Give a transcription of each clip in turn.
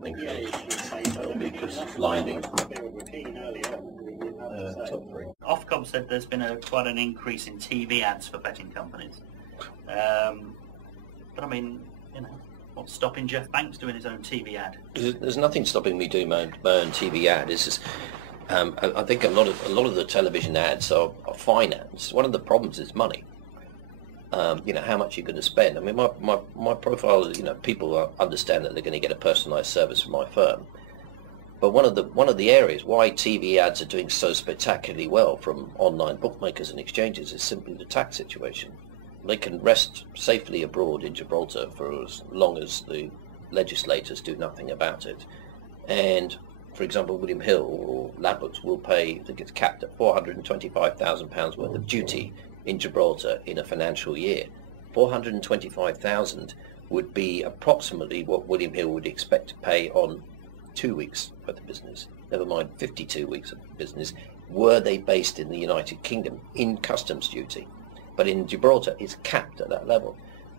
Thank you. That'll be just blinding. Top three. Ofcom said there's been quite an increase in TV ads for betting companies. But I mean, you know, what's stopping Geoff Banks doing his own TV ad? There's nothing stopping me doing my own TV ad. It's just, I think a lot of the television ads are finance. One of the problems is money. You know, how much you're going to spend. I mean, my profile is, you know, people understand that they're going to get a personalised service from my firm. But one of the areas why TV ads are doing so spectacularly well from online bookmakers and exchanges is simply the tax situation. They can rest safely abroad in Gibraltar for as long as the legislators do nothing about it. And, for example, William Hill or Ladbrokes will pay, I think it's capped at £425,000 worth of duty in Gibraltar in a financial year. 425,000 would be approximately what William Hill would expect to pay on 2 weeks worth of business, never mind 52 weeks of business, were they based in the United Kingdom in customs duty. But in Gibraltar, it's capped at that level.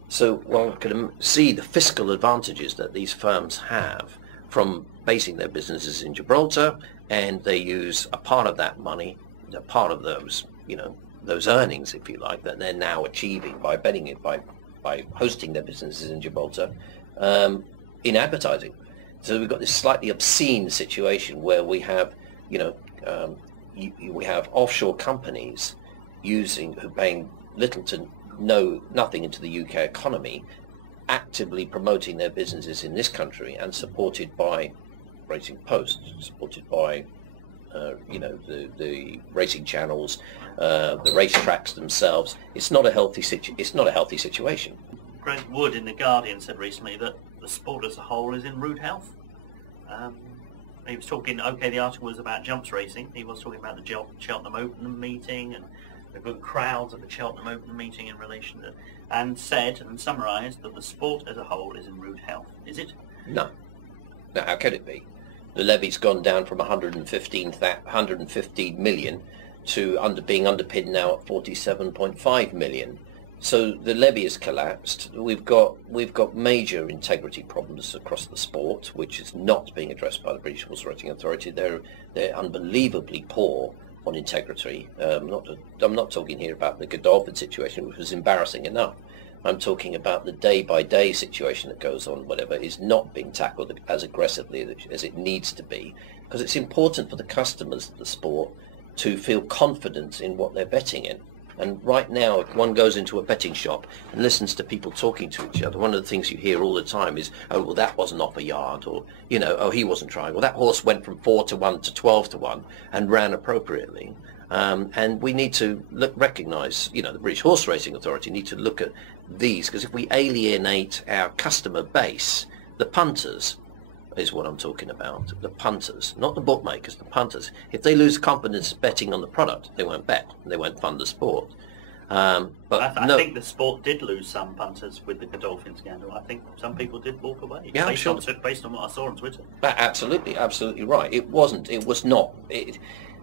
So one can see the fiscal advantages that these firms have from basing their businesses in Gibraltar, and they use a part of that money, a part of those, you know, those earnings, if you like, that they're now achieving by betting it, by hosting their businesses in Gibraltar, in advertising. So we've got this slightly obscene situation where we have, you know, we have offshore companies who are paying little to nothing into the UK economy, actively promoting their businesses in this country and supported by Racing Post, supported by you know, the racing channels, the racetracks themselves. It's not a healthy situation. Greg Wood in The Guardian said recently that the sport as a whole is in rude health. He was talking, okay, the article was about jumps racing. He was talking about the Cheltenham Open meeting and the good crowds at the Cheltenham Open meeting in relation to, and said and summarised that the sport as a whole is in rude health. Is it? No. No, how could it be? The levy's gone down from 115 million to being underpinned now at 47.5 million. So the levy has collapsed. We've got major integrity problems across the sport, which is not being addressed by the British Horse Racing Authority. They're unbelievably poor on integrity. I'm not talking here about the Godolphin situation, which was embarrassing enough. I'm talking about the day-by-day situation that goes on, whatever, is not being tackled as aggressively as it needs to be, because it's important for the customers of the sport to feel confident in what they're betting in. And right now, if one goes into a betting shop and listens to people talking to each other, one of the things you hear all the time is, oh, well, that wasn't off a yard, or, you know, oh, he wasn't trying. Well, that horse went from 4-1 to 12-1 and ran appropriately. And we need to recognise, you know, the British Horse Racing Authority need to look at these, because if we alienate our customer base, the punters is what I'm talking about, the punters, not the bookmakers, the punters. If they lose confidence betting on the product, they won't bet, they won't fund the sport. But I think the sport did lose some punters with the Godolphin scandal. I think some people did walk away, yeah, based on what I saw on Twitter. Absolutely right. It was not.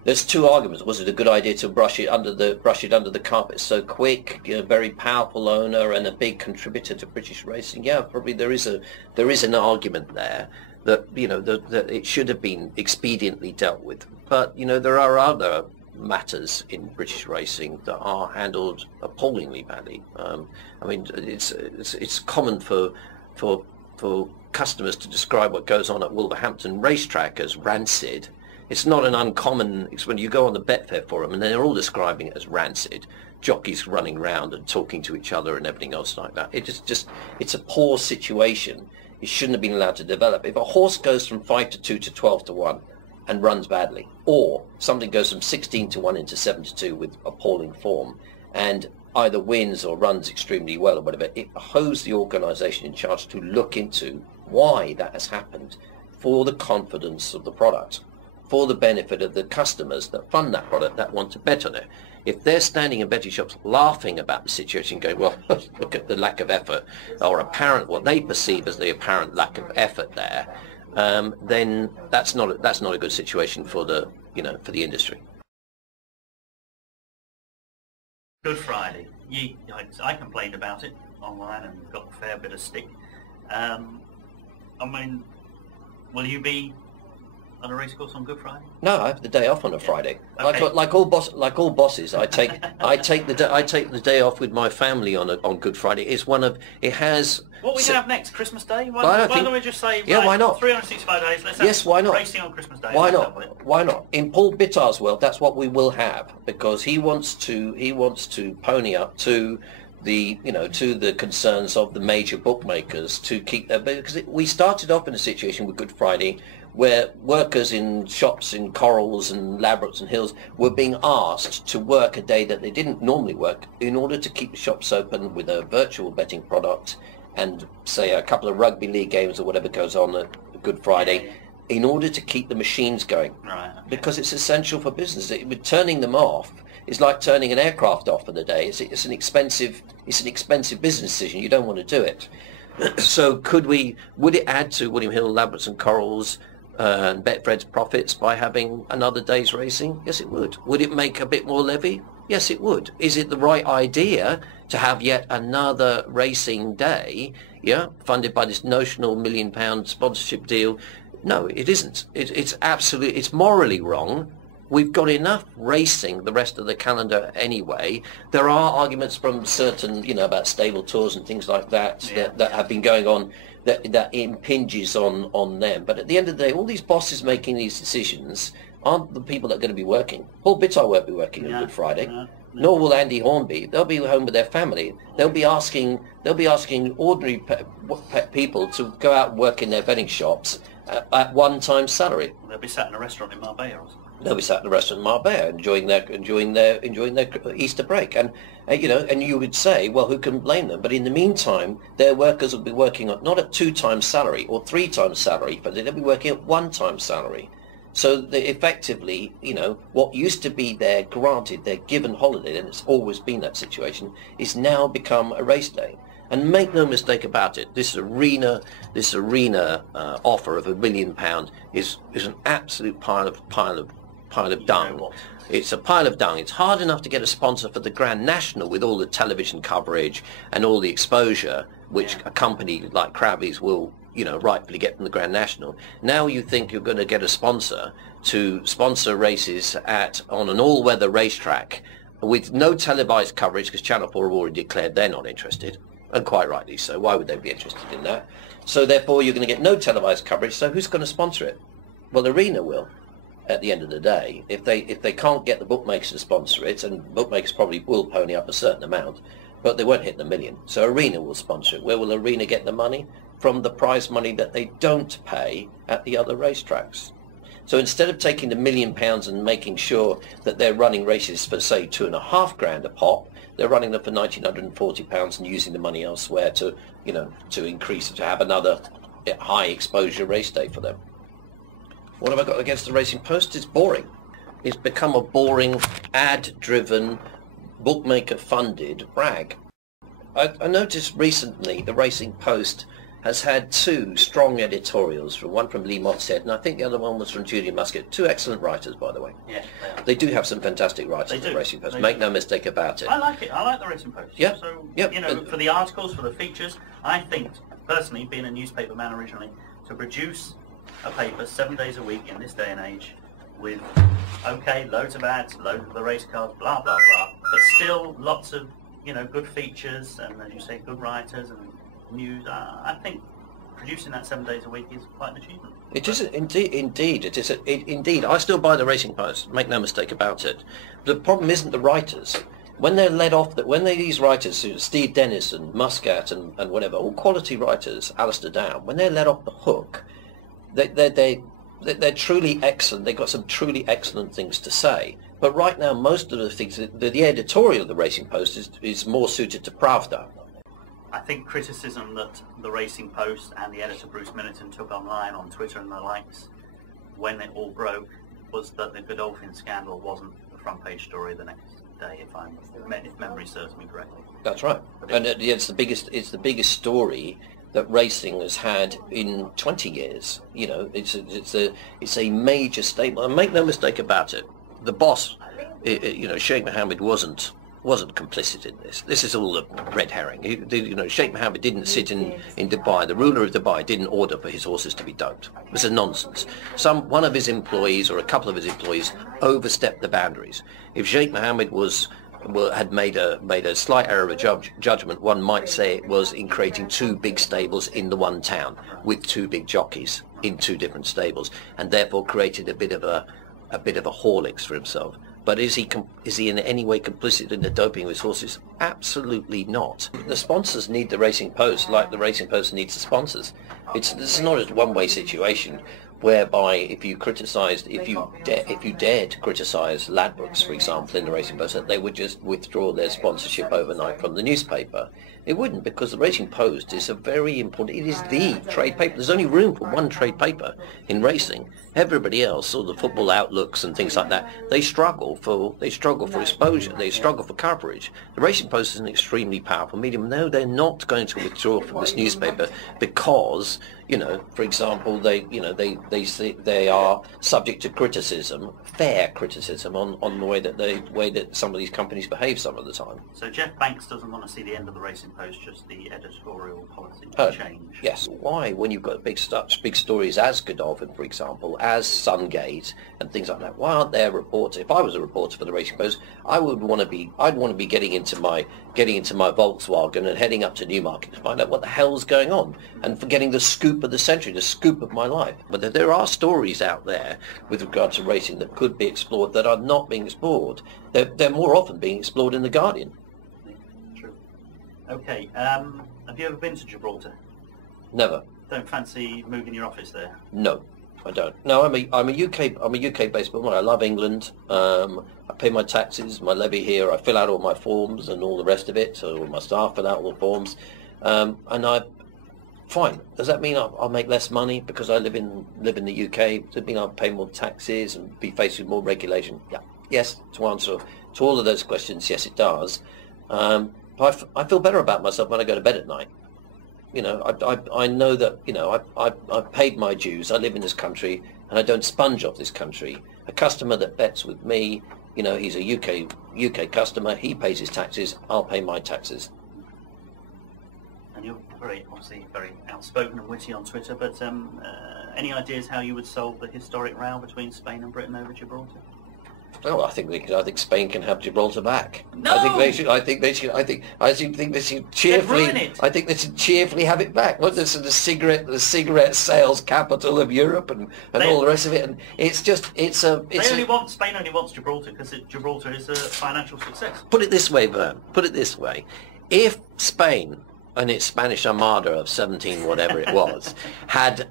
There's two arguments. Was it a good idea to brush it under the carpet so quick? You know, very powerful owner and a big contributor to British racing. Yeah, probably there is an argument there that, you know, that it should have been expediently dealt with. But, you know, there are other matters in British racing that are handled appallingly badly. I mean, it's common for customers to describe what goes on at Wolverhampton racetrack as rancid. It's not an uncommon, it's when you go on the Betfair forum and they're all describing it as rancid. Jockeys running around and talking to each other and everything else like that. It's a poor situation. It shouldn't have been allowed to develop. If a horse goes from 5-2 to 12-1 and runs badly, or something goes from 16-1 into 7-2 with appalling form, and either wins or runs extremely well or whatever, it behoves the organisation in charge to look into why that has happened, for the confidence of the product, for the benefit of the customers that fund that product, that want to bet on it. If they're standing in betting shops laughing about the situation, going, well, look at the lack of effort, or what they perceive as the apparent lack of effort there, then that's not a good situation for the industry. Good Friday. I complained about it online and got a fair bit of stick. I mean, Will you be on a race course on Good Friday? No, I have the day off on a Friday. Okay. Like all bosses, I take the day off with my family on Good Friday. It's one of it has. What we can have next, Christmas Day? Why don't we just say, yeah, why not? 365 days, let's have why not? racing on Christmas Day. Why not? Why not? In Paul Bittar's world, that's what we will have, because he wants to pony up to the to the concerns of the major bookmakers to keep their, because we started off in a situation with Good Friday where workers in shops in Corals and Ladbrokes and Hills were being asked to work a day that they didn't normally work in order to keep the shops open with a virtual betting product and, say, a couple of rugby league games or whatever goes on at Good Friday, in order to keep the machines going. Right, okay. Because it's essential for business. Turning them off is like turning an aircraft off for the day. It's an expensive business decision. You don't want to do it. So would it add to William Hill, Ladbrokes and Corals and Betfred's profits by having another day's racing? Yes, it would. Would it make a bit more levy? Yes, it would. Is it the right idea to have yet another racing day, funded by this notional £1 million sponsorship deal? No, it isn't. It's morally wrong. We've got enough racing the rest of the calendar anyway. There are arguments from certain, about stable tours and things like that that have been going on that impinges on them. But at the end of the day, all these bosses making these decisions aren't the people that are going to be working. Paul Bittar won't be working on Good Friday. Nor will Andy Hornby. They'll be home with their family. They'll be asking ordinary people to go out and work in their betting shops at one-time salary. They'll be sat in a restaurant in Marbella or something. They'll be sat in a restaurant in Marbella enjoying their Easter break, and you would say, well, who can blame them? But in the meantime, their workers will be working not at 2 times salary or 3 times salary, but they'll be working at 1 time salary. So they effectively, what used to be their given holiday, and it's always been that situation, is now become a race day. And make no mistake about it, this arena offer of £1 million is an absolute pile of dung. It's a pile of dung. It's hard enough to get a sponsor for the Grand National with all the television coverage and all the exposure which a company like Crabbe's will rightfully get from the Grand National. Now you think you're going to get a sponsor to sponsor races on an all-weather racetrack with no televised coverage, because Channel 4 have already declared they're not interested, and quite rightly so. Why would they be interested in that? So therefore you're going to get no televised coverage, so who's going to sponsor it? Well, Arena will, at the end of the day. If they can't get the bookmakers to sponsor it, and bookmakers probably will pony up a certain amount, but they won't hit the $1 million. So Arena will sponsor it. Where will Arena get the money? From the prize money that they don't pay at the other racetracks. So instead of taking the £1 million and making sure that they're running races for, say, £2,500 a pop, they're running them for £1,940 and using the money elsewhere to increase, to have another high exposure race day for them. What have I got against the Racing Post? It's boring. It's become a boring, ad-driven, bookmaker-funded brag. I noticed recently the Racing Post has had 2 strong editorials, one from Lee Motzhead, and I think the other one was from Julian Muscat. 2 excellent writers, by the way. Yeah, they do have some fantastic writers at the Racing Post. Make no mistake about it. I like it. I like the Racing Post. Yeah. So, for the articles, for the features, I think, personally, being a newspaper man originally, to produce a paper 7 days a week in this day and age with, loads of ads, loads of the race cards, blah, blah, blah, but still lots of, good features and, as you say, good writers and news. I think producing that 7 days a week is quite an achievement. It is indeed. It is indeed. I still buy the Racing Post. Make no mistake about it. The problem isn't the writers. When they're led off, these writers, Steve Dennis and Muscat and whatever, all quality writers, Alistair Down, when they're led off the hook, they're truly excellent. They've got some truly excellent things to say. But right now, most of the things, the editorial of the Racing Post is more suited to Pravda. I think criticism that the Racing Post and the editor Bruce Minnerton took online on Twitter and the likes when it all broke was that the Godolphin scandal wasn't the front page story the next day, if memory serves me correctly. That's right. And it's the biggest story that racing has had in 20 years. It's a major statement. And make no mistake about it, the boss, Sheikh Mohammed wasn't wasn't complicit in this. This is all a red herring. Sheikh Mohammed didn't sit in Dubai. The ruler of Dubai didn't order for his horses to be doped. This is nonsense. One of his employees or a couple of his employees overstepped the boundaries. If Sheikh Mohammed had made a slight error of judgment, one might say it was in creating two big stables in the one town with two big jockeys in two different stables, and therefore created a bit of a Horlicks for himself. But is he in any way complicit in the doping of his horses? Absolutely not. The sponsors need the Racing Post like the Racing Post needs the sponsors. This is not a one-way situation whereby if you dared to criticise Ladbrokes, for example, in the Racing Post, that they would just withdraw their sponsorship overnight from the newspaper. It wouldn't, because the Racing Post is a very important, it is the trade paper. There's only room for one trade paper in racing. Everybody else, or the football outlooks and things like that, they struggle for exposure, they struggle for coverage. The Racing Post is an extremely powerful medium. No, they're not going to withdraw from this newspaper because, for example, they are subject to criticism, fair criticism, on the way that some of these companies behave some of the time. So Geoff Banks doesn't want to see the end of the Racing Post, just the editorial policy change. Yes. Why, when you've got big stories as Godolphin, for example, as Sungate and things like that, why aren't there reports? If I was a reporter for the Racing Post, I'd want to be getting into my Volkswagen and heading up to Newmarket to find out what the hell's going on, and for getting the scoop of the century, the scoop of my life. But there are stories out there with regard to racing that could be explored that are not being explored. They're more often being explored in The Guardian. True. Okay, have you ever been to Gibraltar? Never. Don't fancy moving your office there? No, I don't. No, I'm a UK based woman. I love England. I pay my taxes, my levy here. I fill out all my forms and all the rest of it. So my staff fill out all the forms, and fine. Does that mean I'll make less money because I live in the UK? Does it mean I'll pay more taxes and be faced with more regulation? Yeah. Yes. To answer to all of those questions, yes, it does. But I feel better about myself when I go to bed at night. I know that, I've paid my dues, I live in this country, and I don't sponge off this country. A customer that bets with me, he's a UK customer, he pays his taxes, I'll pay my taxes. And you're obviously very outspoken and witty on Twitter, but any ideas how you would solve the historic row between Spain and Britain over Gibraltar? Oh, I think Spain can have Gibraltar back. No! I think they should cheerfully. I think they should cheerfully have it back. What this is the cigarette sales capital of Europe and all the rest of it. And Spain only wants Gibraltar because Gibraltar is a financial success. Put it this way, Vern. Put it this way: if Spain and its Spanish Armada of 17 whatever it was had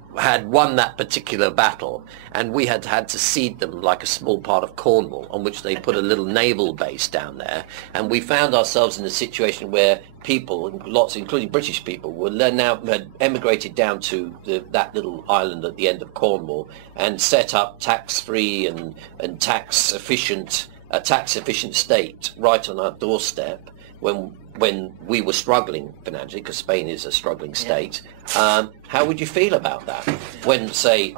won that particular battle, and we had to cede them like a small part of Cornwall, on which they put a little naval base down there, and we found ourselves in a situation where people, lots including British people, had emigrated down to that little island at the end of Cornwall and set up tax-free and tax-efficient state right on our doorstep when we were struggling financially, because Spain is a struggling state. How would you feel about that? When, say,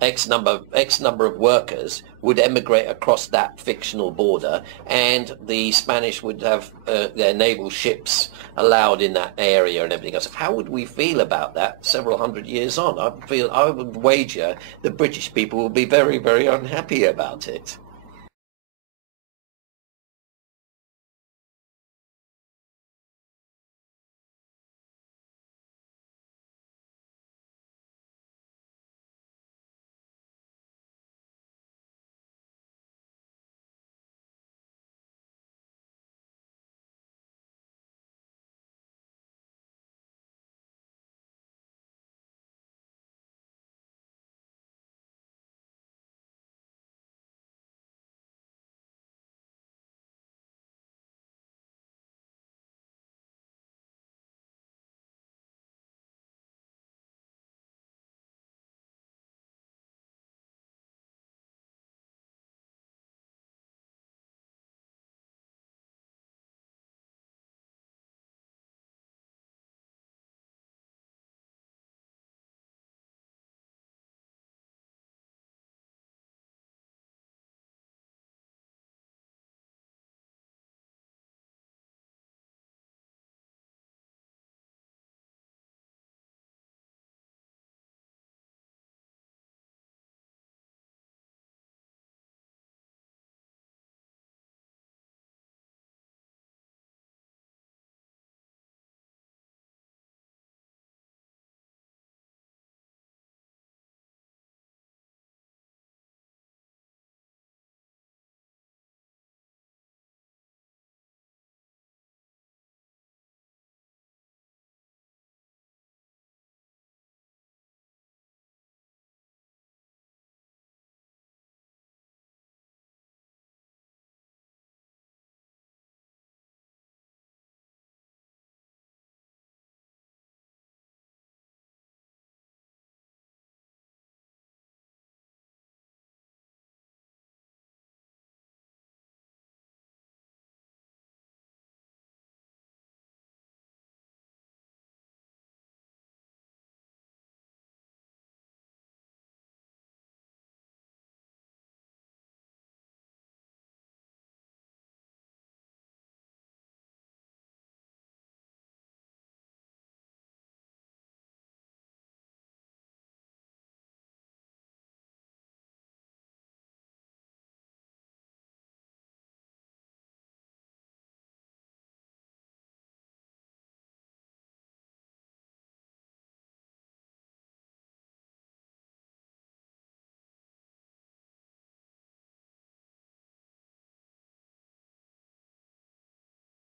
X number of workers would emigrate across that fictional border, and the Spanish would have their naval ships allowed in that area and everything else. How would we feel about that several hundred years on? I would wager the British people would be very, very unhappy about it.